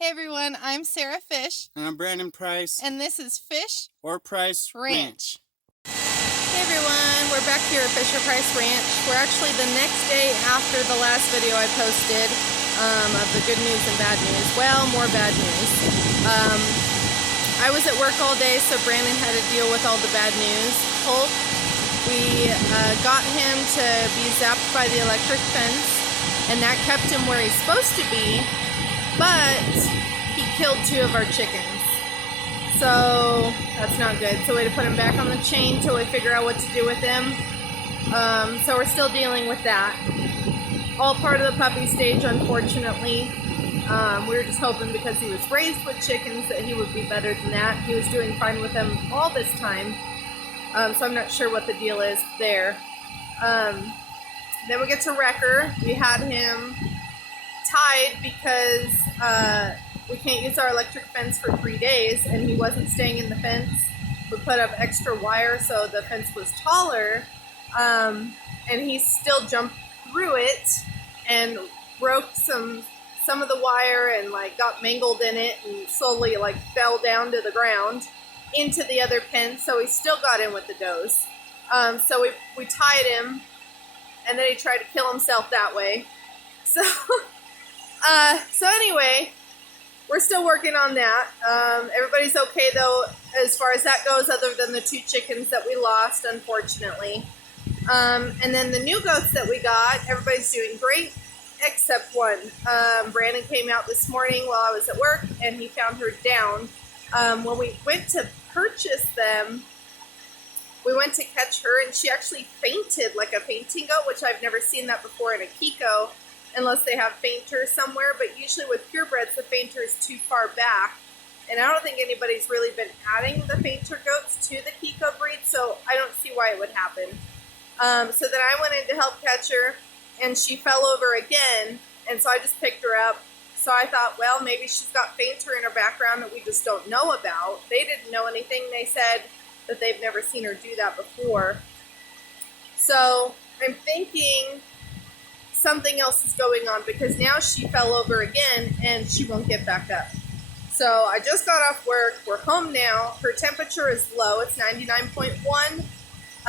Hey everyone, I'm Sarah Fish. And I'm Brandon Price. And this is Fish or Price Ranch. Hey everyone, we're back here at Fish or Price Ranch. We're actually the next day after the last video I posted of the good news and bad news. Well, more bad news. I was at work all day, so Brandon had to deal with all the bad news. Hulk, we got him to be zapped by the electric fence, and that kept him where he's supposed to be. But he killed 2 of our chickens, so that's not good. So we had to put him back on the chain till we figure out what to do with him. So we're still dealing with that. All part of the puppy stage, unfortunately. We were just hoping because he was raised with chickens that he would be better than that. He was doing fine with them all this time, so I'm not sure what the deal is there. Then we get to Wrecker. We had him tied because we can't use our electric fence for 3 days, and he wasn't staying in the fence. We put up extra wire so the fence was taller, and he still jumped through it and broke some of the wire and got mangled in it and slowly fell down to the ground into the other pen. So he still got in with the does. So we tied him, and then he tried to kill himself that way. So so anyway, we're still working on that. Everybody's okay though as far as that goes, other than the 2 chickens that we lost, unfortunately. And then the new goats that we got, everybody's doing great except one. Brandon came out this morning while I was at work, and he found her down. When we went to purchase them, we went to catch her, and she actually fainted like a fainting goat, which I've never seen that before in a Kiko, unless they have fainter somewhere. But usually with purebreds, the fainter is too far back, and I don't think anybody's really been adding the fainter goats to the Kiko breed, so I don't see why it would happen. So then I went in to help catch her, and she fell over again, and so I just picked her up. So I thought, well, maybe she's got fainter in her background that we just don't know about. They didn't know anything. They said that they've never seen her do that before. So I'm thinking something else is going on, because now she fell over again and she won't get back up. So I just got off work. We're home now. Her temperature is low. It's 99.1.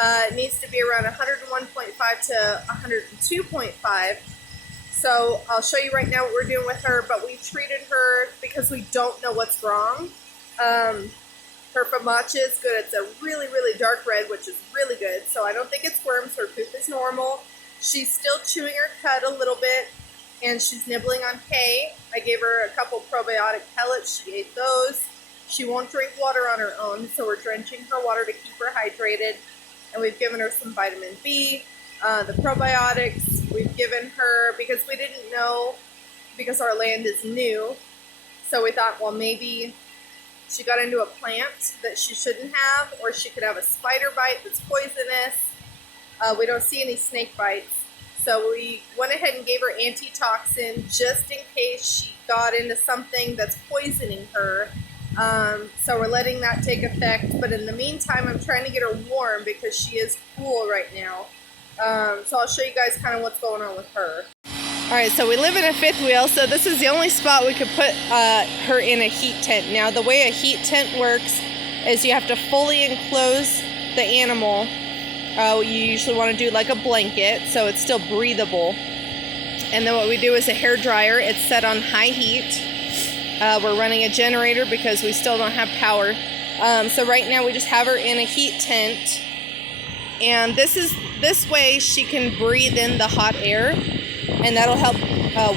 It needs to be around 101.5 to 102.5. So I'll show you right now what we're doing with her, but we treated her because we don't know what's wrong. Her famache is good. It's a really, really dark red, which is really good. So I don't think it's worms. Her poop is normal. She's still chewing her cud a little bit, and she's nibbling on hay. I gave her a couple probiotic pellets. She ate those. She won't drink water on her own, so we're drenching her water to keep her hydrated. And we've given her some vitamin B. The probiotics we've given her because we didn't know, because our land is new. So we thought, well, maybe she got into a plant that she shouldn't have, or she could have a spider bite that's poisonous. We don't see any snake bites. So we went ahead and gave her antitoxin just in case she got into something that's poisoning her. So we're letting that take effect. But in the meantime, I'm trying to get her warm because she is cool right now. So I'll show you guys kind of what's going on with her. Alright, so we live in a 5th wheel, so this is the only spot we could put her in a heat tent. Now, the way a heat tent works is you have to fully enclose the animal. You usually want to do like a blanket, so it's still breathable. And then what we do is a hair dryer. It's set on high heat. We're running a generator because we still don't have power. So right now we just have her in a heat tent. And this way she can breathe in the hot air, and that'll help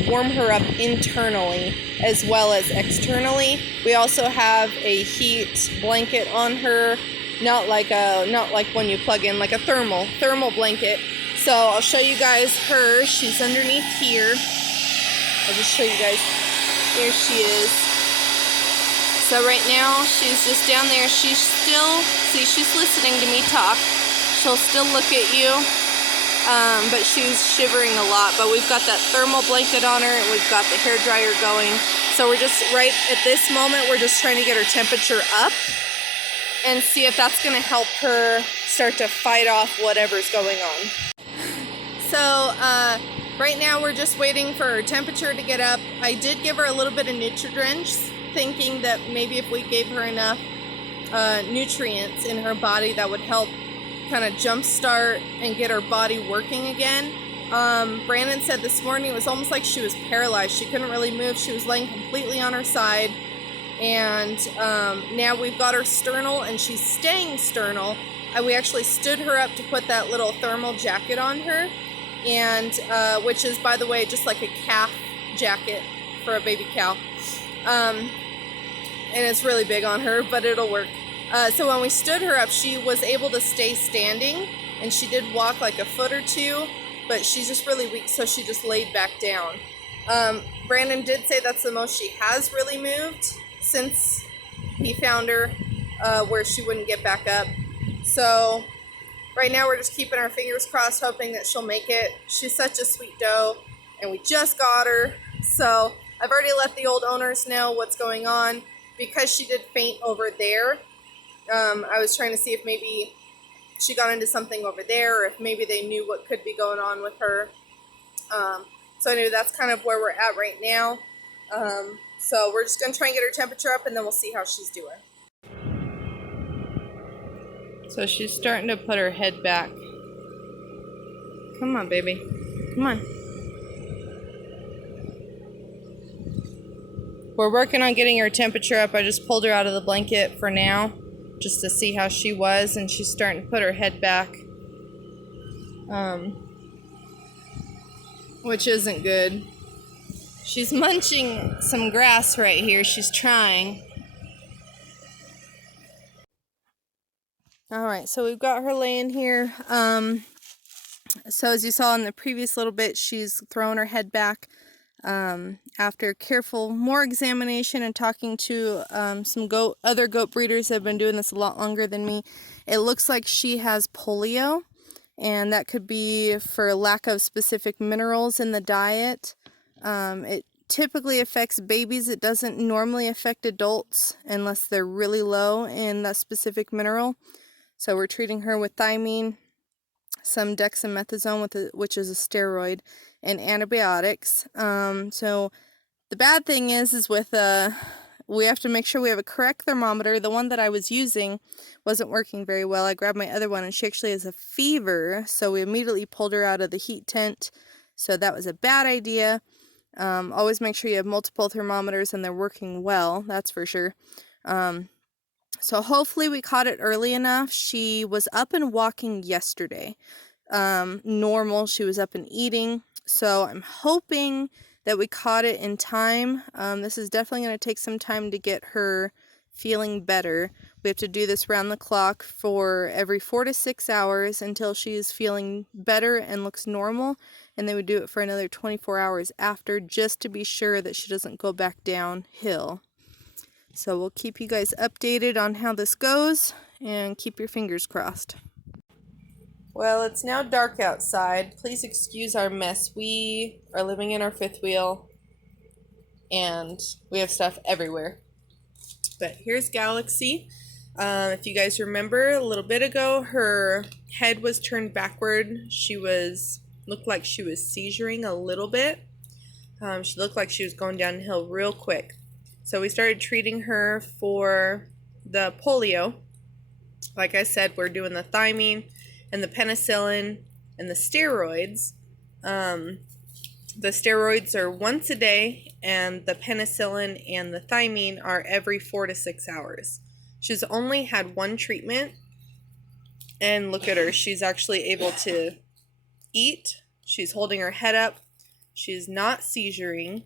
warm her up internally as well as externally. We also have a heat blanket on her, not like when you plug in, like a thermal blanket. So I'll show you guys her. She's underneath here. I'll just show you guys. There she is. So right now she's just down there. She's listening to me talk. She'll still look at you, but she's shivering a lot. But we've got that thermal blanket on her, and we've got the hair dryer going. So we're just, right at this moment, we're just trying to get her temperature up and see if that's going to help her start to fight off whatever's going on. So Right now we're just waiting for her temperature to get up. I did give her a little bit of Nutri-Drench, thinking that maybe if we gave her enough nutrients in her body that would help kind of jumpstart and get her body working again. Brandon said this morning it was almost like she was paralyzed. She couldn't really move. She was laying completely on her side. And now we've got her sternal, and she's staying sternal. We actually stood her up to put that little thermal jacket on her, and which is, by the way, just like a calf jacket for a baby cow. And it's really big on her, but it'll work. So when we stood her up, she was able to stay standing, and she did walk like a foot or two, but she's just really weak, so she just laid back down. Brandon did say that's the most she has really moved since he found her, where she wouldn't get back up. So right now we're just keeping our fingers crossed, hoping that she'll make it. She's such a sweet doe, and we just got her. So I've already let the old owners know what's going on. Because she did faint over there, I was trying to see if maybe she got into something over there, or if maybe they knew what could be going on with her. So I knew that's kind of where we're at right now. So we're just going to try and get her temperature up, and then we'll see how she's doing. So she's starting to put her head back. Come on, baby. Come on. We're working on getting her temperature up. I just pulled her out of the blanket for now, just to see how she was, and she's starting to put her head back, which isn't good. She's munching some grass right here. She's trying. All right, so we've got her laying here. So as you saw in the previous little bit, she's thrown her head back. After careful more examination and talking to some other goat breeders that have been doing this a lot longer than me, it looks like she has polio, and that could be for lack of specific minerals in the diet. It typically affects babies. It doesn't normally affect adults unless they're really low in that specific mineral. So we're treating her with thiamine, some dexamethasone, which is a steroid, and antibiotics. So the bad thing is with we have to make sure we have a correct thermometer. The one that I was using wasn't working very well. I grabbed my other one, and she actually has a fever, so we immediately pulled her out of the heat tent. So that was a bad idea. Always make sure you have multiple thermometers and they're working well, that's for sure. So hopefully we caught it early enough. She was up and walking yesterday. Normal, she was up and eating. So I'm hoping that we caught it in time. This is definitely going to take some time to get her feeling better. We have to do this round the clock for every 4 to 6 hours until she's feeling better and looks normal. And then we do it for another 24 hours after, just to be sure that she doesn't go back downhill. So we'll keep you guys updated on how this goes, and keep your fingers crossed. Well, it's now dark outside. Please excuse our mess. We are living in our fifth wheel, and we have stuff everywhere. But here's Galaxy. If you guys remember, a little bit ago, her head was turned backward. She looked like she was seizuring a little bit. She looked like she was going downhill real quick. So we started treating her for the polio. Like I said, we're doing the thiamine and the penicillin and the steroids. The steroids are once a day, and the penicillin and the thiamine are every 4 to 6 hours. She's only had one treatment, and look at her. She's actually able to eat. She's holding her head up. She's not seizuring.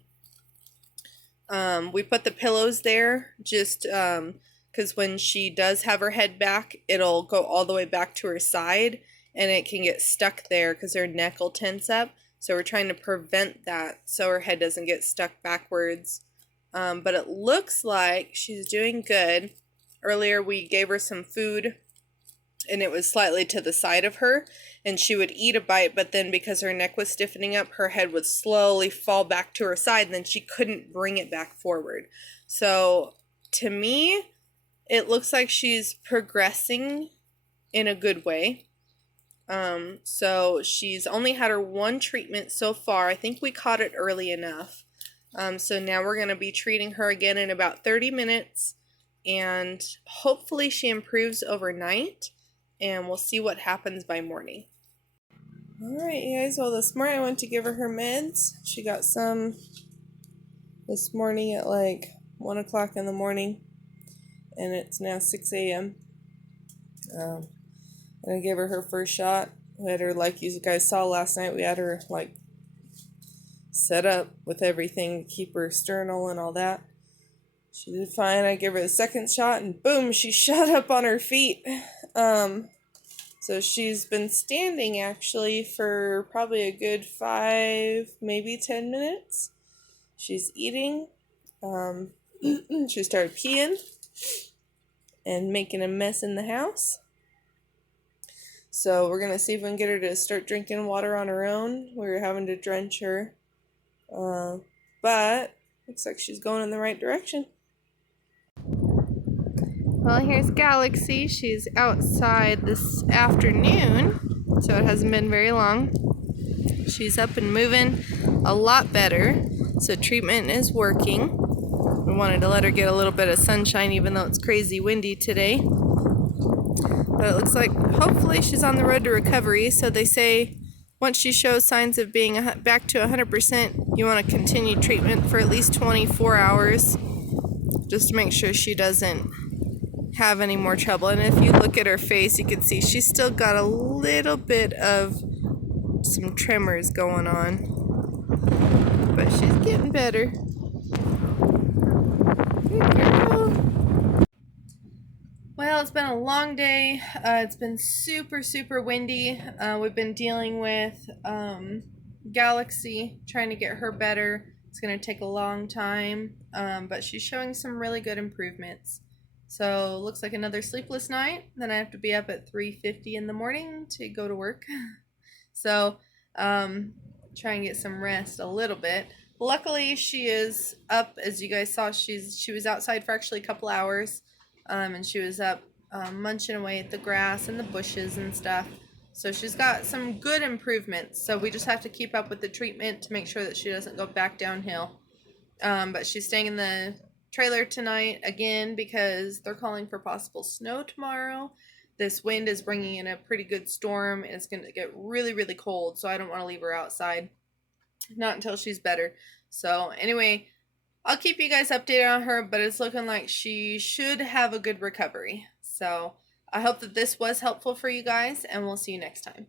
We put the pillows there just because when she does have her head back, it'll go all the way back to her side, and it can get stuck there because her neck will tense up. So we're trying to prevent that so her head doesn't get stuck backwards. But it looks like she's doing good. Earlier we gave her some food, and it was slightly to the side of her, and she would eat a bite, but then because her neck was stiffening up, her head would slowly fall back to her side, and then she couldn't bring it back forward. So to me, it looks like she's progressing in a good way. So she's only had her one treatment so far. I think we caught it early enough. So now we're going to be treating her again in about 30 minutes, and hopefully she improves overnight, and we'll see what happens by morning. Alright, you guys, well, this morning I went to give her her meds. She got some this morning at like 1 o'clock in the morning, and it's now 6 a.m. And I gave her first shot. We had her, like you guys saw last night, we had her like set up with everything to keep her sternal and all that. She did fine. I gave her the second shot, and boom, she shot up on her feet. So she's been standing actually for probably a good 5, maybe 10 minutes. She's eating. She started peeing and making a mess in the house. So we're going to see if we can get her to start drinking water on her own. We were having to drench her. But looks like she's going in the right direction. Well, here's Galaxy. She's outside this afternoon, so it hasn't been very long. She's up and moving a lot better, so treatment is working. We wanted to let her get a little bit of sunshine even though it's crazy windy today. But it looks like hopefully she's on the road to recovery. So they say once she shows signs of being back to 100%, you want to continue treatment for at least 24 hours just to make sure she doesn't have any more trouble. And if you look at her face, you can see she's still got a little bit of some tremors going on, but she's getting better. Good girl. Well, it's been a long day. It's been super windy. We've been dealing with Galaxy, trying to get her better. It's going to take a long time, but she's showing some really good improvements. So looks like another sleepless night. Then I have to be up at 3:50 in the morning to go to work. So try and get some rest a little bit. Luckily, she is up. As you guys saw, she was outside for actually a couple hours, and she was up munching away at the grass and the bushes and stuff. So she's got some good improvements. So we just have to keep up with the treatment to make sure that she doesn't go back downhill. But she's staying in the trailer tonight again because they're calling for possible snow tomorrow. This wind is bringing in a pretty good storm, and it's going to get really cold, so I don't want to leave her outside. Not until she's better. So anyway, I'll keep you guys updated on her, but it's looking like she should have a good recovery. So I hope that this was helpful for you guys, and we'll see you next time.